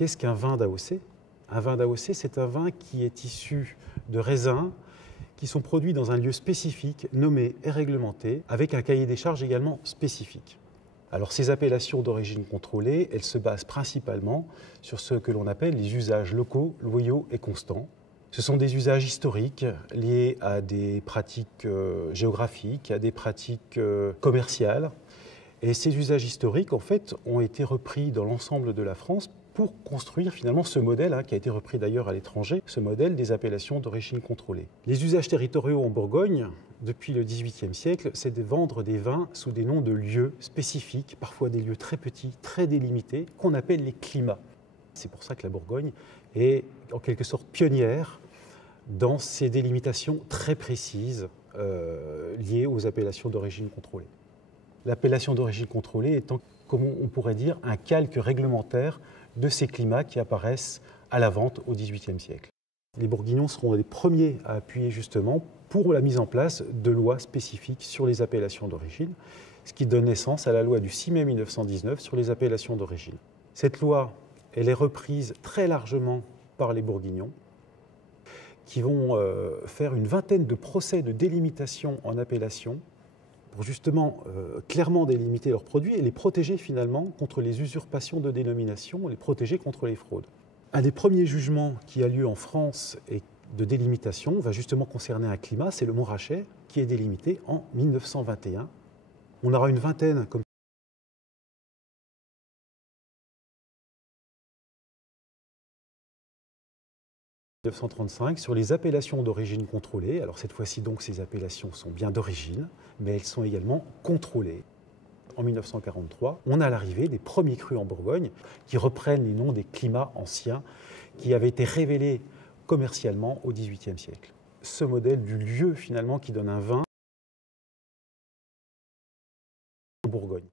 Qu'est-ce qu'un vin d'AOC? Un vin d'AOC, c'est un vin qui est issu de raisins qui sont produits dans un lieu spécifique, nommé et réglementé, avec un cahier des charges également spécifique. Alors ces appellations d'origine contrôlée, elles se basent principalement sur ce que l'on appelle les usages locaux, loyaux et constants. Ce sont des usages historiques liés à des pratiques géographiques, à des pratiques commerciales. Et ces usages historiques, en fait, ont été repris dans l'ensemble de la France pour construire finalement ce modèle, qui a été repris d'ailleurs à l'étranger, ce modèle des appellations d'origine contrôlée. Les usages territoriaux en Bourgogne, depuis le XVIIIe siècle, c'est de vendre des vins sous des noms de lieux spécifiques, parfois des lieux très petits, très délimités, qu'on appelle les climats. C'est pour ça que la Bourgogne est en quelque sorte pionnière dans ces délimitations très précises liées aux appellations d'origine contrôlée. L'appellation d'origine contrôlée étant, comme on pourrait dire, un calque réglementaire de ces climats qui apparaissent à la vente au XVIIIe siècle. Les Bourguignons seront les premiers à appuyer justement pour la mise en place de lois spécifiques sur les appellations d'origine, ce qui donne naissance à la loi du 6 mai 1919 sur les appellations d'origine. Cette loi, elle est reprise très largement par les Bourguignons, qui vont faire une vingtaine de procès de délimitation en appellation pour justement clairement délimiter leurs produits et les protéger finalement contre les usurpations de dénomination, les protéger contre les fraudes. Un des premiers jugements qui a lieu en France et de délimitation va justement concerner un climat, c'est le Montrachet, qui est délimité en 1921. On aura une vingtaine comme 1935 sur les appellations d'origine contrôlée. Alors cette fois-ci donc ces appellations sont bien d'origine, mais elles sont également contrôlées. En 1943, on a l'arrivée des premiers crus en Bourgogne qui reprennent les noms des climats anciens qui avaient été révélés commercialement au XVIIIe siècle. Ce modèle du lieu finalement qui donne un vin en Bourgogne.